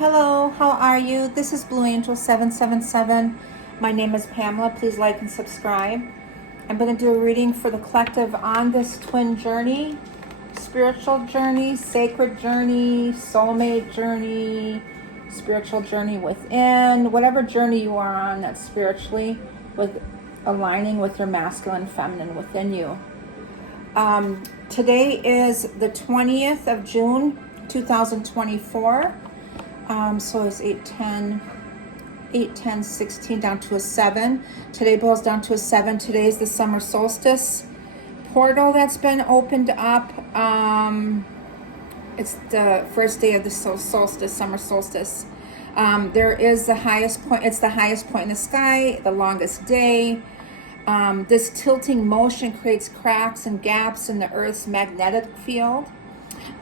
Hello, how are you? This is Blue Angel 777. My name is Pamela. Please like and subscribe. I'm going to do a reading for the collective on this twin journey, spiritual journey, sacred journey, soulmate journey, spiritual journey within, whatever journey you are on that's spiritually with aligning with your masculine, feminine within you. Today is the 20th of June, 2024. So it's 8, 10, 16 down to a 7. Today boils down to a 7. Today is the summer solstice portal that's been opened up. It's the first day of the solstice, summer solstice. There is the highest point. It's the highest point in the sky, the longest day. This tilting motion creates cracks and gaps in the Earth's magnetic field.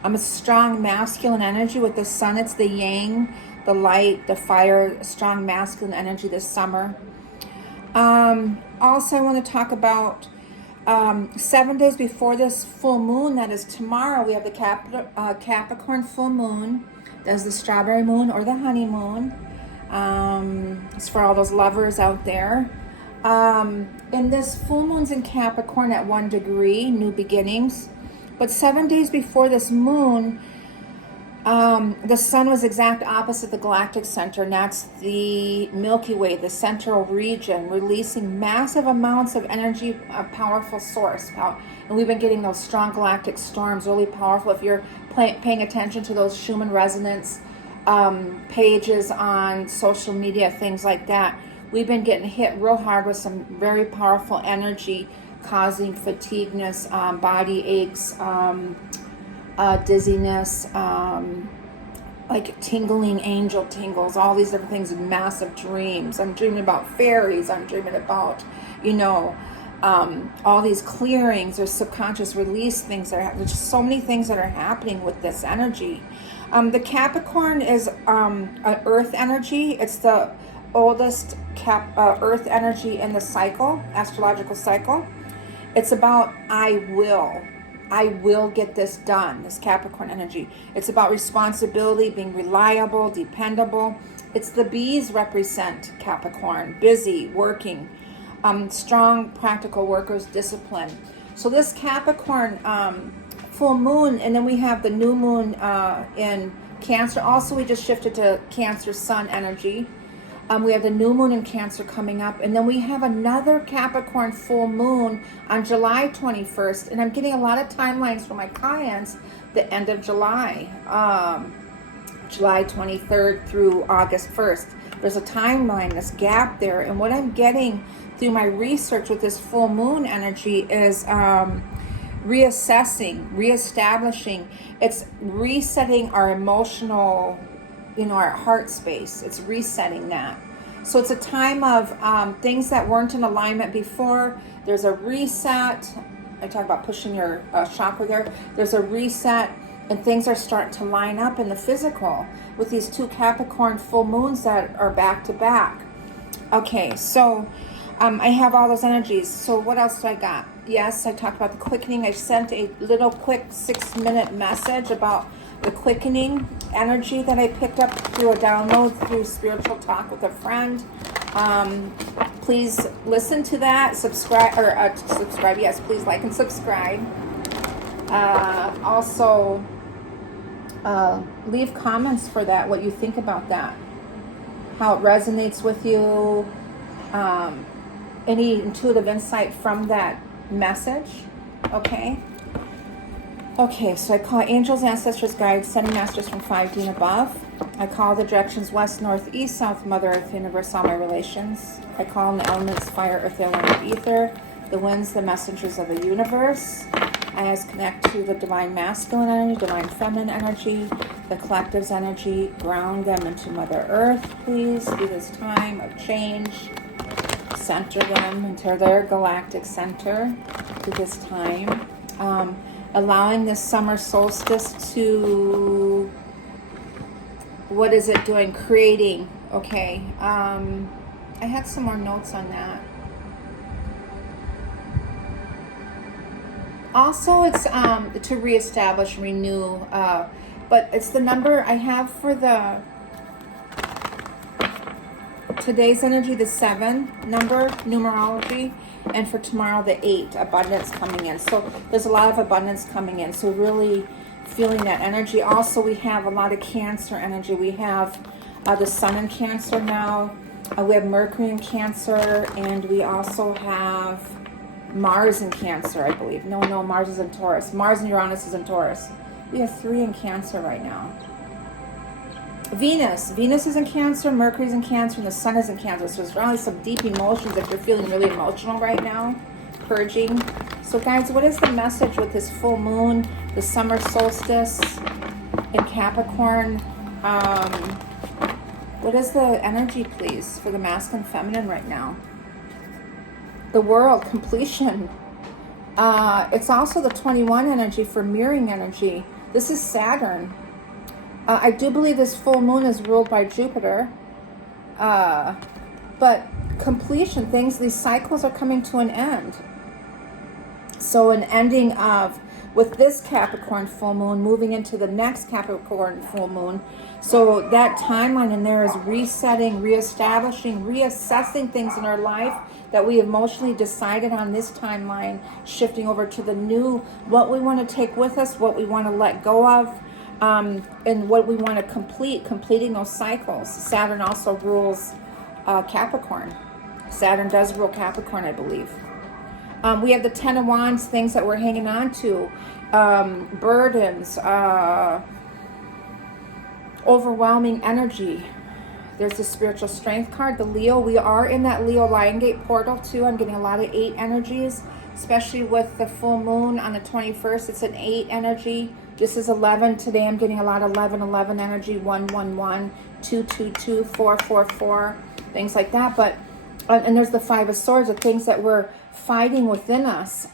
A strong masculine energy with the sun. It's the yang, the light, the fire, strong masculine energy this summer. Also, I want to talk about 7 days before this full moon, that is tomorrow, we have the Capricorn full moon. That's the strawberry moon or the honeymoon. It's for all those lovers out there. And this full moon's in Capricorn at 1 degree, new beginnings. But 7 days before this moon, the sun was exact opposite the galactic center, and that's the Milky Way, the central region, releasing massive amounts of energy, a powerful source. And we've been getting those strong galactic storms, really powerful. If you're paying attention to those Schumann resonance pages on social media, things like that, we've been getting hit real hard with some very powerful energy, causing fatigueness, body aches, dizziness, like tingling, angel tingles, all these different things, and massive dreams. I'm dreaming about fairies. I'm dreaming about, all these clearings or subconscious release things. There's so many things that are happening with this energy. The Capricorn is an earth energy. It's the oldest earth energy in the cycle, astrological cycle. It's about I will get this done, this Capricorn energy. It's about responsibility, being reliable, dependable. It's the bees represent Capricorn, busy, working, strong, practical workers, discipline. So this Capricorn full moon, and then we have the new moon in Cancer. Also, we just shifted to Cancer sun energy. We have the new moon in Cancer coming up, and then we have another Capricorn full moon on July 21st, and I'm getting a lot of timelines for my clients, the end of July, July 23rd through August 1st. There's a timeline, this gap there, and what I'm getting through my research with this full moon energy is reassessing, reestablishing. It's resetting our emotional, our heart space. It's resetting that. So it's a time of things that weren't in alignment before. There's a reset. I talk about pushing your chakra there. There's a reset, and things are starting to line up in the physical with these two Capricorn full moons that are back to back. Okay, so I have all those energies. So what else do I got? Yes, I talked about the quickening. I sent a little quick 6-minute message about the quickening energy that I picked up through a download through Spiritual Talk with a friend. Please listen to that. Subscribe. Yes, please like and subscribe. Also, leave comments for that, what you think about that, how it resonates with you, any intuitive insight from that message. Okay, so I call angels, ancestors, guides, sending masters from 5D and above. I call the directions west, north, east, south, Mother Earth, universe, all my relations. I call in the elements fire, earth, element, ether, the winds, the messengers of the universe. I connect to the divine masculine energy, divine feminine energy, the collective's energy, ground them into Mother Earth, please, through this time of change. Center them into their galactic center through this time. Allowing this summer solstice to, what is it doing? Creating. Okay. I had some more notes on that. Also, it's to reestablish, renew, but it's the number I have for the today's energy, the 7 number, numerology, and for tomorrow, the 8, abundance coming in. So there's a lot of abundance coming in. So really feeling that energy. Also, we have a lot of Cancer energy. We have the Sun in Cancer now. We have Mercury in Cancer, and we also have Mars in Cancer, I believe. No, Mars is in Taurus. Mars and Uranus is in Taurus. We have 3 in Cancer right now. Venus is in Cancer, Mercury's in Cancer, and the Sun is in Cancer. So there's really some deep emotions if you're feeling really emotional right now, purging. So guys, what is the message with this full moon, the summer solstice in Capricorn? What is the energy, please, for the masculine feminine right now? The world, completion. It's also the 21 energy for mirroring energy. This is Saturn. I do believe this full moon is ruled by Jupiter. But completion, these cycles are coming to an end. So an ending of, with this Capricorn full moon, moving into the next Capricorn full moon. So that timeline in there is resetting, reestablishing, reassessing things in our life that we emotionally decided on this timeline, shifting over to the new, what we want to take with us, what we want to let go of, and what we want to completing those cycles. Saturn also rules Capricorn. Saturn does rule Capricorn, I believe. We have the 10 of Wands, things that we're hanging on to, burdens, overwhelming energy. There's the spiritual strength card, the Leo. We are in that Leo Lion Gate portal too. I'm getting a lot of 8 energies, especially with the full moon on the 21st. It's an 8 energy. This is 11. Today I'm getting a lot of 11 energy, 111, 222, 444, things like that. But and there's the 5 of Swords, the things that we're fighting within us.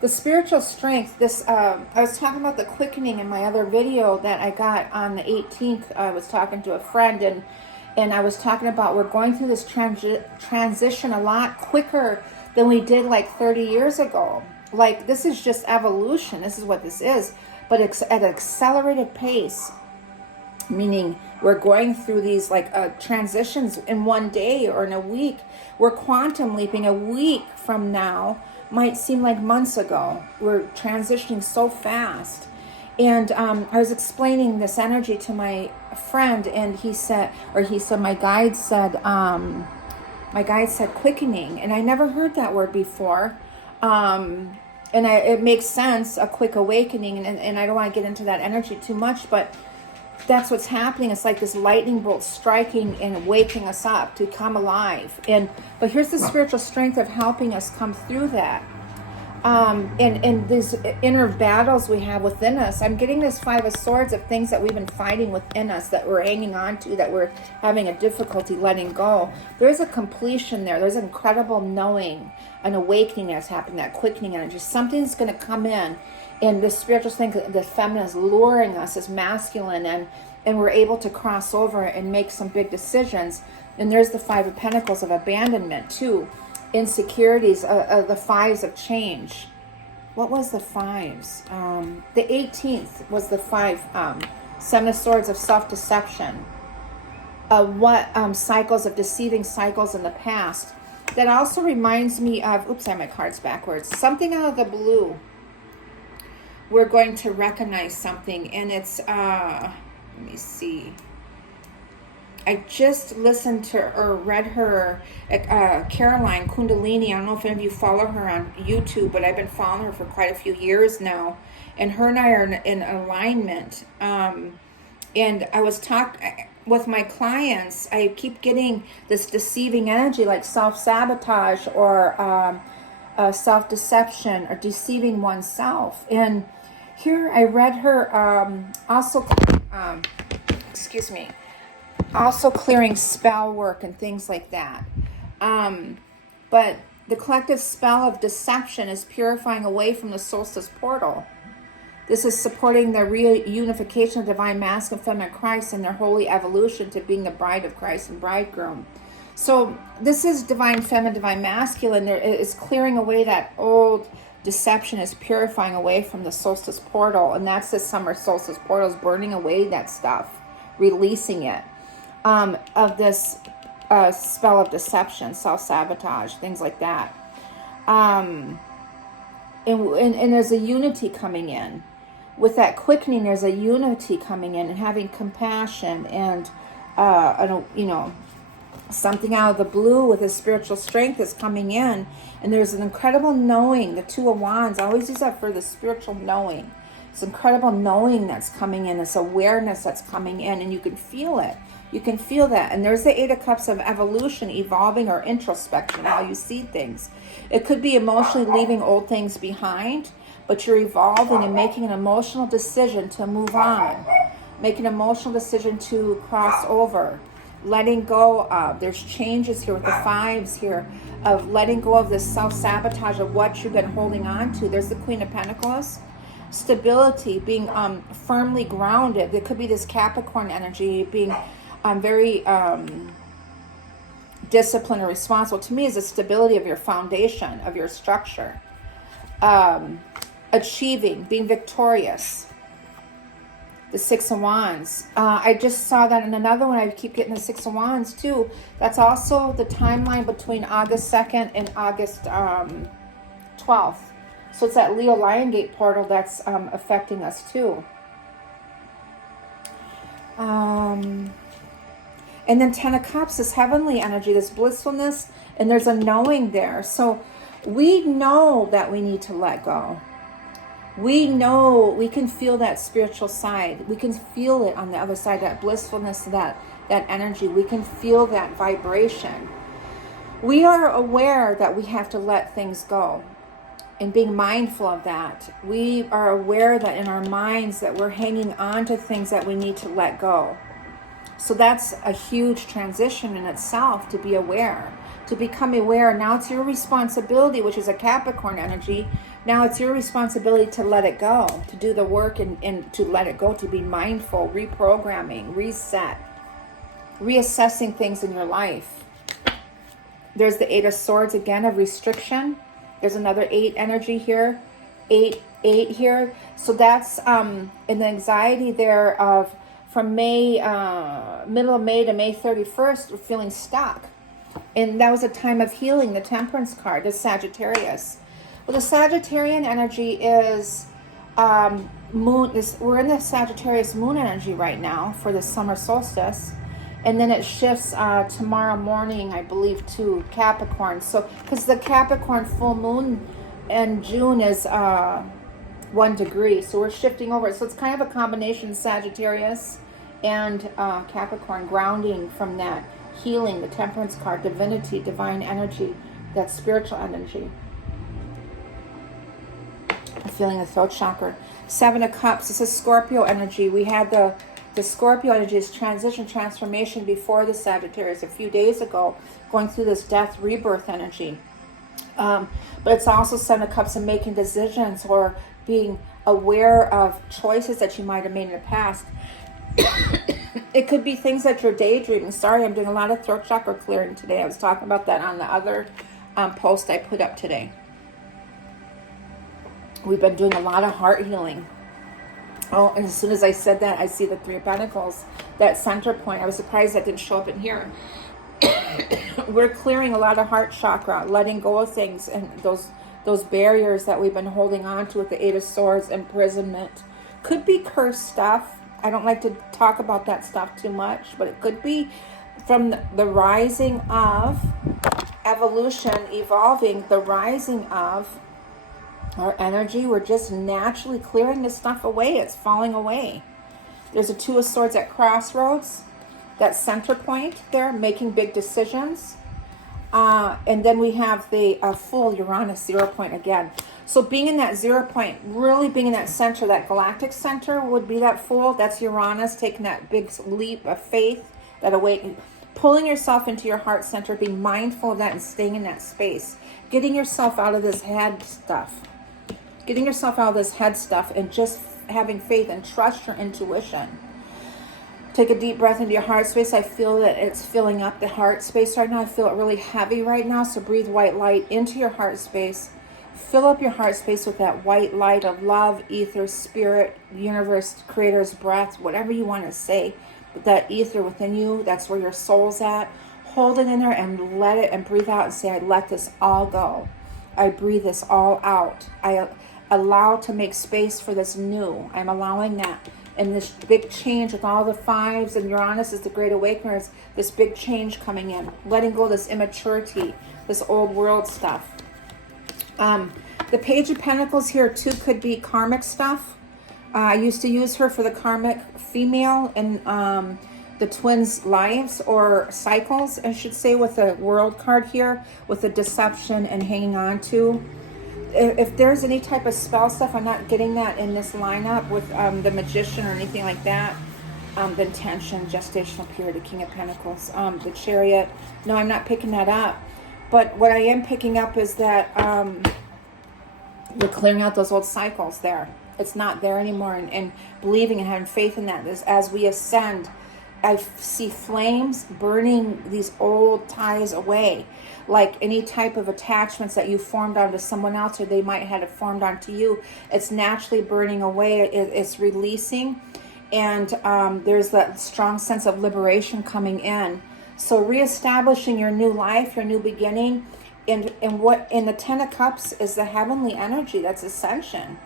The spiritual strength, this, I was talking about the quickening in my other video that I got on the 18th. I was talking to a friend, and I was talking about we're going through this transition a lot quicker than we did like 30 years ago. Like, this is just evolution. This is what this is. But it's at an accelerated pace, meaning we're going through these like transitions in one day or in a week. We're quantum leaping. A week from now might seem like months ago. We're transitioning so fast. And I was explaining this energy to my friend, and he said, my guide said quickening, and I never heard that word before. And it makes sense, a quick awakening, and I don't want to get into that energy too much, but that's what's happening. It's like this lightning bolt striking and waking us up to come alive. But here's the spiritual strength of helping us come through that. And these inner battles we have within us. I'm getting this 5 of Swords of things that we've been fighting within us, that we're hanging on to, that we're having a difficulty letting go. There's a completion there. There's an incredible knowing, an awakening that's happening, that quickening energy. Something's going to come in, and the spiritual thing, the feminine is luring us as masculine, and we're able to cross over and make some big decisions. And there's the 5 of Pentacles of abandonment too. Insecurities, the 5s of change. What was the 5s? The 18th was the 5, 7 of Swords of self-deception. Cycles of deceiving cycles in the past. That also reminds me of, oops, I have my cards backwards. Something out of the blue. We're going to recognize something, and it's, let me see. I just listened to or read her, Caroline Kundalini. I don't know if any of you follow her on YouTube, but I've been following her for quite a few years now. And her and I are in alignment. And I was talking with my clients, I keep getting this deceiving energy, like self-sabotage or self-deception or deceiving oneself. And here I read her also clearing spell work and things like that. But the collective spell of deception is purifying away from the solstice portal. This is supporting the reunification of divine masculine, feminine Christ and their holy evolution to being the bride of Christ and bridegroom. So this is divine feminine, divine masculine. There is clearing away that old deception, is purifying away from the solstice portal. And that's the summer solstice portal, is burning away that stuff, releasing it. Of this a spell of deception, self-sabotage, things like that. And there's a unity coming in. With that quickening, there's a unity coming in, and having compassion, and something out of the blue with a spiritual strength is coming in. And there's an incredible knowing. The Two of Wands, I always use that for the spiritual knowing. It's incredible knowing that's coming in, this awareness that's coming in, and you can feel it. You can feel that. And there's the Eight of Cups of evolution, evolving, or introspection, how you see things. It could be emotionally leaving old things behind, but you're evolving and making an emotional decision to move on. Make an emotional decision to cross over. Letting go of. There's changes here with the fives here of letting go of this self-sabotage of what you've been holding on to. There's the Queen of Pentacles. Stability, being firmly grounded. There could be this Capricorn energy, being very disciplined or responsible. To me, is the stability of your foundation, of your structure. Achieving, being victorious. The Six of Wands. I just saw that in another one. I keep getting the Six of Wands too. That's also the timeline between August 2nd and August 12th. So it's that Leo Lion Gate portal that's affecting us too. And then Ten of Cups, this heavenly energy, this blissfulness, and there's a knowing there. So we know that we need to let go. We know, we can feel that spiritual side. We can feel it on the other side, that blissfulness, that energy. We can feel that vibration. We are aware that we have to let things go, and being mindful of that. We are aware that in our minds that we're hanging on to things that we need to let go. So that's a huge transition in itself, to be aware, to become aware. Now it's your responsibility, which is a Capricorn energy. Now it's your responsibility to let it go, to do the work and to let it go, to be mindful, reprogramming, reset, reassessing things in your life. There's the Eight of Swords again, of restriction. There's another 8 energy here, 8 here. So that's an anxiety there of from middle of May to May 31st, we're feeling stuck. And that was a time of healing, the Temperance card, the Sagittarius. Well, the Sagittarian energy is moon. We're in the Sagittarius moon energy right now for the summer solstice. And then it shifts tomorrow morning, I believe, to Capricorn. So, because the Capricorn full moon in June is 1 degree. So we're shifting over. So it's kind of a combination Sagittarius and Capricorn, grounding from that healing, the Temperance card, divinity, divine energy, that spiritual energy. I'm feeling the throat chakra. 7 of Cups. This is Scorpio energy. We had the Scorpio energy is transition, transformation before the Sagittarius a few days ago, going through this death, rebirth energy. But it's also 7 of Cups and making decisions or being aware of choices that you might have made in the past. It could be things that you're daydreaming. Sorry, I'm doing a lot of throat chakra clearing today. I was talking about that on the other post I put up today. We've been doing a lot of heart healing. Oh, and as soon as I said that, I see the 3 of Pentacles, that center point. I was surprised that didn't show up in here. We're clearing a lot of heart chakra, letting go of things and those barriers that we've been holding on to with the 8 of Swords, imprisonment. Could be cursed stuff. I don't like to talk about that stuff too much, but it could be from the rising of evolution, evolving, the rising of our energy. We're just naturally clearing this stuff away. It's falling away. There's a 2 of Swords at crossroads, that center point there, making big decisions. And then we have the full Uranus 0 point again. So being in that 0 point, really being in that center, that galactic center would be that full. That's Uranus taking that big leap of faith, that awakening, pulling yourself into your heart center, being mindful of that and staying in that space, getting yourself out of this head stuff. Getting yourself out of this head stuff and just having faith and trust your intuition. Take a deep breath into your heart space. I feel that it's filling up the heart space right now. I feel it really heavy right now. So breathe white light into your heart space. Fill up your heart space with that white light of love, ether, spirit, universe, creator's breath, whatever you want to say. But that ether within you, that's where your soul's at. Hold it in there and let it, and breathe out and say, I let this all go. I breathe this all out. I allow to make space for this new. I'm allowing that. And this big change with all the fives, and Uranus is the great awakeners, this big change coming in. Letting go of this immaturity, this old world stuff. The Page of Pentacles here too could be karmic stuff. I used to use her for the karmic female in the twins' lives or cycles, I should say, with the World card here, with the deception and hanging on to. If there's any type of spell stuff, I'm not getting that in this lineup with the Magician or anything like that. The Intention, Gestational Period, the King of Pentacles, the Chariot. No, I'm not picking that up. But what I am picking up is that you're clearing out those old cycles there. It's not there anymore. And believing and having faith in that. As we ascend, I see flames burning these old ties away. Like any type of attachments that you formed onto someone else, or they might have it formed onto you, it's naturally burning away. It's releasing. And there's that strong sense of liberation coming in. So reestablishing your new life, your new beginning, and what in the Ten of Cups is the heavenly energy. That's ascension.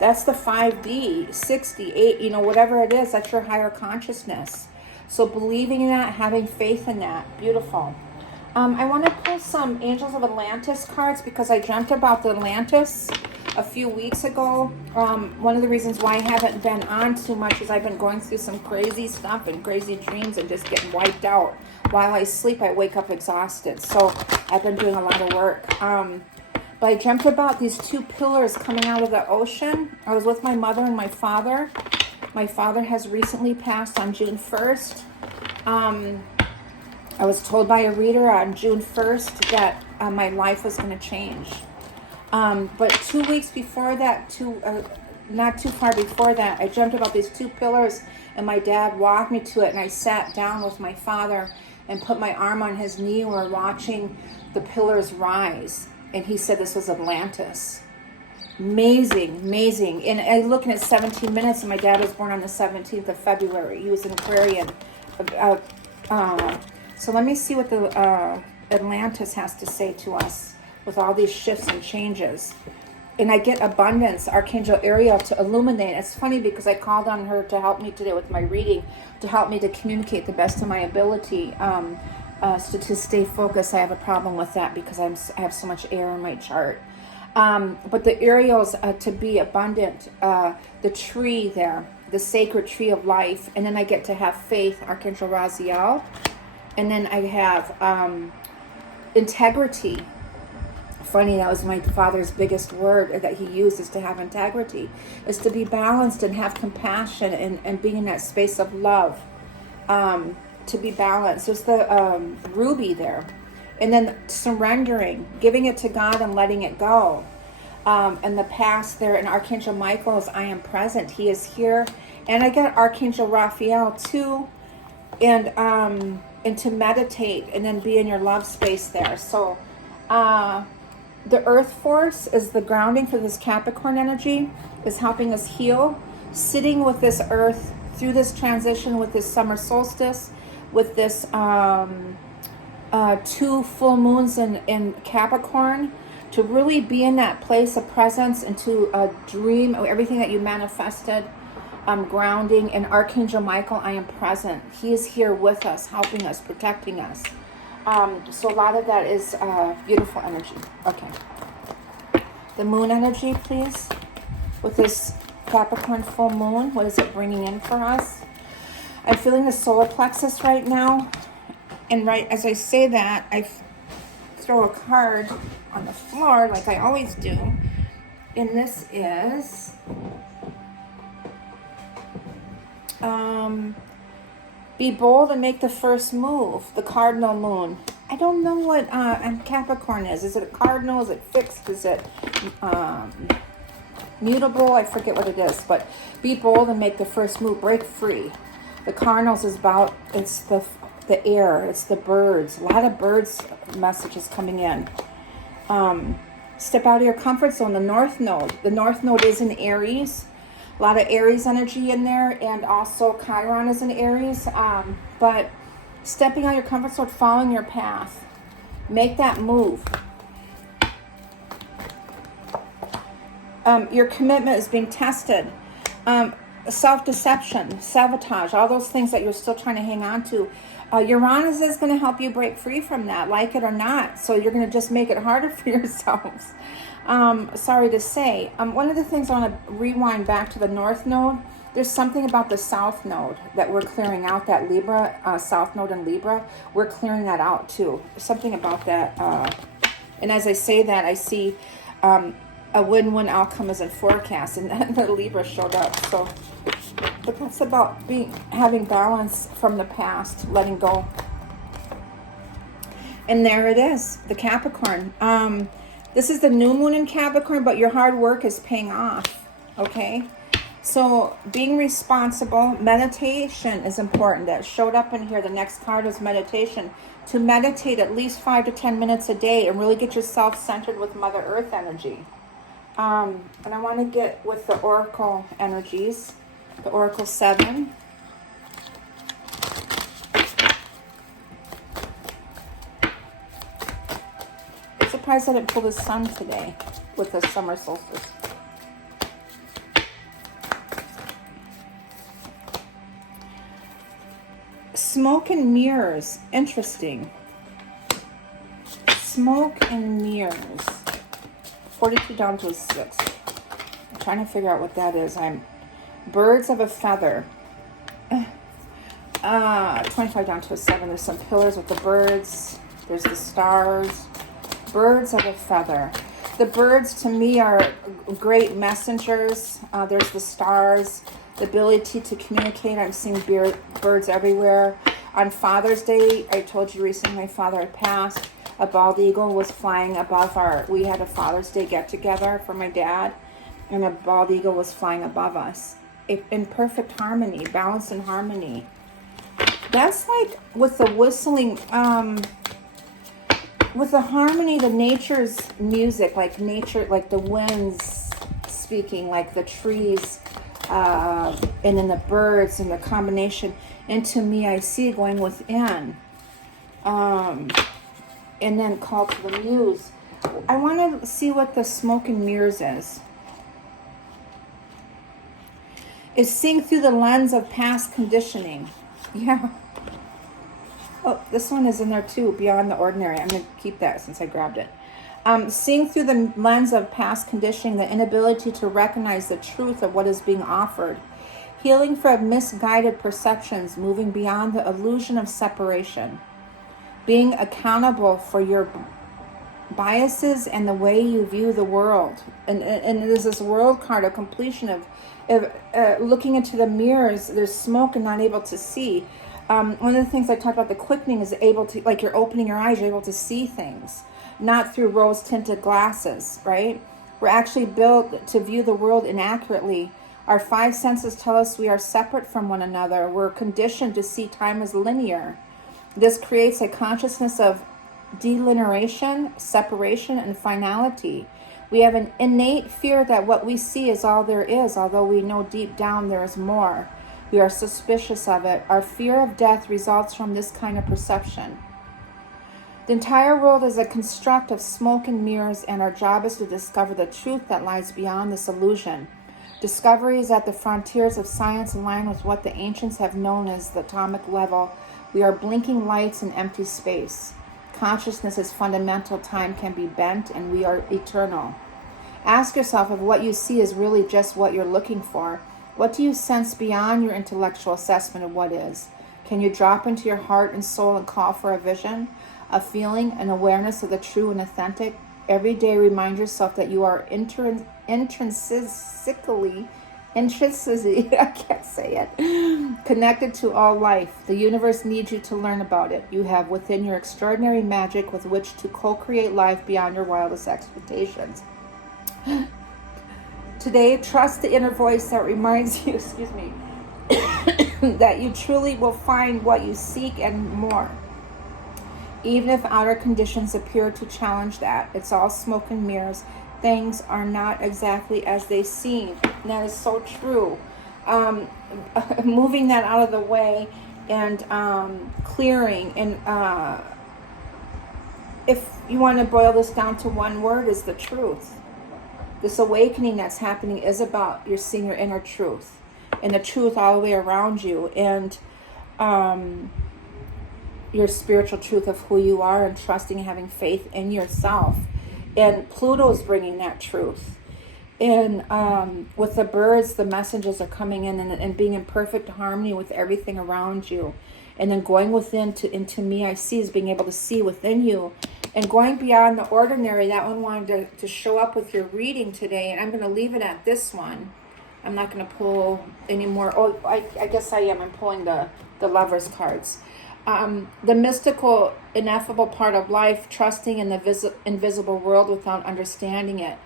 That's the 5D, 60, 8, whatever it is, that's your higher consciousness. So believing in that, having faith in that, beautiful. I want to pull some Angels of Atlantis cards because I dreamt about the Atlantis a few weeks ago. One of the reasons why I haven't been on too much is I've been going through some crazy stuff and crazy dreams and just getting wiped out. While I sleep, I wake up exhausted. So I've been doing a lot of work. But I dreamt about these two pillars coming out of the ocean. I was with my mother and my father. My father has recently passed on June 1st. I was told by a reader on June 1st that my life was going to change. But 2 weeks before that, not too far before that, I dreamt about these two pillars, and my dad walked me to it, and I sat down with my father and put my arm on his knee, and we're watching the pillars rise. And he said this was Atlantis. Amazing, amazing. And I looking at 17 minutes, and my dad was born on the 17th of February. He was an Aquarian. So let me see what the Atlantis has to say to us with all these shifts and changes. And I get abundance, Archangel Ariel, to illuminate. It's funny because I called on her to help me today with my reading, to help me to communicate the best of my ability. So to stay focused, I have a problem with that because I have so much air in my chart. But the Ariels, to be abundant, the tree there, the sacred tree of life. And then I get to have faith, Archangel Raziel. And then I have integrity. Funny, that was my father's biggest word that he used, is to have integrity, is to be balanced and have compassion and being in that space of love, to be balanced. There's the ruby there. And then surrendering, giving it to God and letting it go. And the past there, and Archangel Michael is I am present. He is here. And I got Archangel Raphael too. And to meditate and then be in your love space there. So the earth force is the grounding for this Capricorn energy, is helping us heal. Sitting with this earth through this transition with this summer solstice, with this 2 full moons in Capricorn, to really be in that place of presence and to dream of everything that you manifested. Grounding. And Archangel Michael, I am present. He is here with us, helping us, protecting us. So a lot of that is beautiful energy. Okay. The moon energy, please. With this Capricorn full moon, what is it bringing in for us? I'm feeling the solar plexus right now. And right as I say that, I throw a card on the floor like I always do. And this is be bold and make the first move. The cardinal moon. I don't know what Capricorn is. Is it a cardinal? Is it fixed? Is it mutable? I forget what it is. But be bold and make the first move. Break free. The cardinals is about, it's the air. It's the birds. A lot of birds messages coming in. Step out of your comfort zone. The North Node. The North Node is in Aries. A lot of Aries energy in there, and also Chiron is in Aries. But Stepping out of your comfort zone, following your path. Make that move. Your commitment is being tested. Self-deception, sabotage, all those things that you're still trying to hang on to. Uranus is going to help you break free from that, like it or not. So you're going to just make it harder for yourselves. Sorry to say. One of the things I want to rewind back to the North Node. There's something about the South Node that we're clearing out, that Libra, South Node in Libra. We're clearing that out too. There's something about that. And as I say that, I see a win-win outcome is in forecast, and then the Libra showed up. So, but that's about having balance from the past, letting go. And there it is, the Capricorn. This is the new moon in Capricorn, but your hard work is paying off, okay? So being responsible, meditation is important. That showed up in here. The next card is meditation. To meditate at least 5 to 10 minutes a day and really get yourself centered with Mother Earth energy. And I want to get with the Oracle energies, the Oracle 7. I'm surprised I didn't pull the sun today with the summer solstice. Smoke and mirrors. Interesting. Smoke and mirrors. 42 down to a 6. I'm trying to figure out what that is. Birds of a feather. 25 down to a 7. There's some pillars with the birds. There's the stars. Birds of a feather. The birds to me are great messengers. There's the stars. The ability to communicate. I'm seeing birds everywhere. On Father's Day, I told you recently my father had passed. A bald eagle was flying above we had a Father's Day get together for my dad, and a bald eagle was flying above us. In perfect harmony, balance and harmony. That's like with the whistling, with the harmony, the nature's music, like nature, like the winds speaking, like the trees, and then the birds and the combination. And to me, I see going within. And then call to the muse. I want to see what the smoke and mirrors is. It's seeing through the lens of past conditioning. Yeah. Oh, this one is in there too, beyond the ordinary. I'm going to keep that since I grabbed it. Seeing through the lens of past conditioning, the inability to recognize the truth of what is being offered. Healing from misguided perceptions, moving beyond the illusion of separation. Being accountable for your biases and the way you view the world. And there's this world card, a completion of looking into the mirrors. There's smoke and not able to see. One of the things I talked about, the quickening, is able to, like you're opening your eyes, you're able to see things. Not through rose-tinted glasses, right? We're actually built to view the world inaccurately. Our 5 senses tell us we are separate from one another. We're conditioned to see time as linear. This creates a consciousness of delineation, separation, and finality. We have an innate fear that what we see is all there is, although we know deep down there is more. We are suspicious of it. Our fear of death results from this kind of perception. The entire world is a construct of smoke and mirrors, and our job is to discover the truth that lies beyond this illusion. Discovery is at the frontiers of science, in line with what the ancients have known as the atomic level. We are blinking lights in empty space. Consciousness is fundamental. Time can be bent, and we are eternal. Ask yourself if what you see is really just what you're looking for. What do you sense beyond your intellectual assessment of what is? Can you drop into your heart and soul and call for a vision, a feeling, an awareness of the true and authentic? Every day remind yourself that you are intrinsically, I can't say it, connected to all life. The universe needs you to learn about it. You have within your extraordinary magic with which to co-create life beyond your wildest expectations. Today, trust the inner voice that reminds you, that you truly will find what you seek and more. Even if outer conditions appear to challenge that, it's all smoke and mirrors. Things are not exactly as they seem. And that is so true. Moving that out of the way and clearing. And if you want to boil this down to one word, is the truth. This awakening that's happening is about you're seeing your inner truth and the truth all the way around you, and your spiritual truth of who you are, and trusting and having faith in yourself. And Pluto's bringing that truth. And with the birds, the messages are coming in and being in perfect harmony with everything around you. And then going within into me, I see, is being able to see within you. And going beyond the ordinary, that one wanted to show up with your reading today. And I'm going to leave it at this one. I'm not going to pull any more. Oh, I guess I am. I'm pulling the Lover's cards. The mystical, ineffable part of life, trusting in the invisible world without understanding it.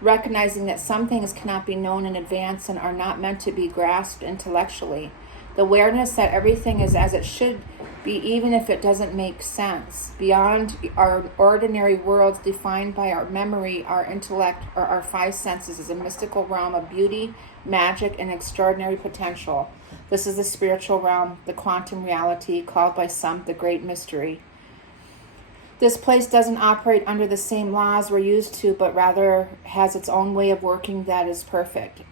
Recognizing that some things cannot be known in advance and are not meant to be grasped intellectually. The awareness that everything is as it should be, even if it doesn't make sense. Beyond our ordinary worlds defined by our memory, our intellect, or our five senses, is a mystical realm of beauty, magic, and extraordinary potential. This is the spiritual realm, the quantum reality, called by some the great mystery. This place doesn't operate under the same laws we're used to, but rather has its own way of working that is perfect.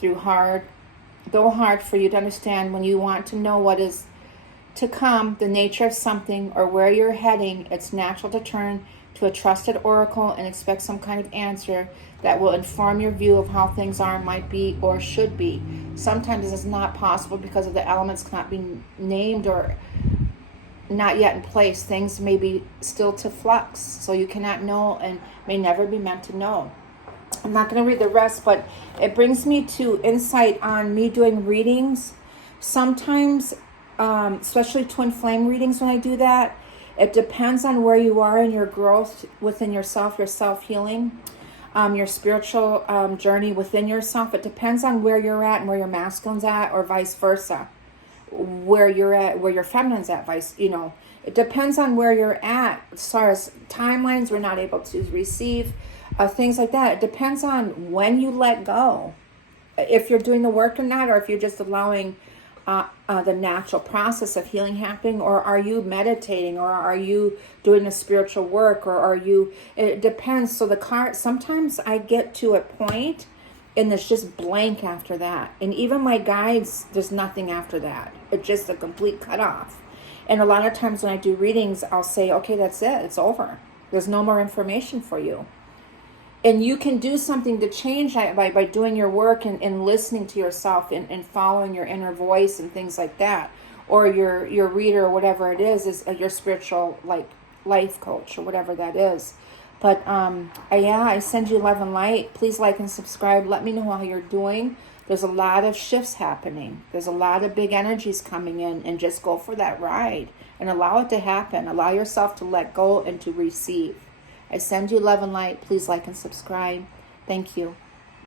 Though hard for you to understand, when you want to know what is to come, the nature of something, or where you're heading, it's natural to turn to a trusted oracle and expect some kind of answer that will inform your view of how things are, might be, or should be. Sometimes this is not possible because of the elements cannot be named or not yet in place. Things may be still to flux, so you cannot know and may never be meant to know. I'm not going to read the rest, but it brings me to insight on me doing readings. Sometimes, especially twin flame readings, when I do that, it depends on where you are in your growth within yourself, your self-healing, your spiritual journey within yourself. It depends on where you're at and where your masculine's at, or vice versa. Where you're at, where your feminine's at, it depends on where you're at. As far as timelines, we're not able to receive things like that. It depends on when you let go, if you're doing the work or not, or if you're just allowing the natural process of healing happening, or are you meditating, or are you doing the spiritual work, or are you, it depends. So the card, sometimes I get to a point and there's just blank after that. And even my guides, there's nothing after that. It's just a complete cutoff. And a lot of times when I do readings, I'll say, okay, that's it. It's over. There's no more information for you. And you can do something to change that by doing your work and listening to yourself and following your inner voice and things like that. Or your reader, or whatever it is your spiritual life coach, or whatever that is. But I send you love and light. Please like and subscribe. Let me know how you're doing. There's a lot of shifts happening. There's a lot of big energies coming in, and just go for that ride and allow it to happen. Allow yourself to let go and to receive. I send you love and light. Please like and subscribe. Thank you.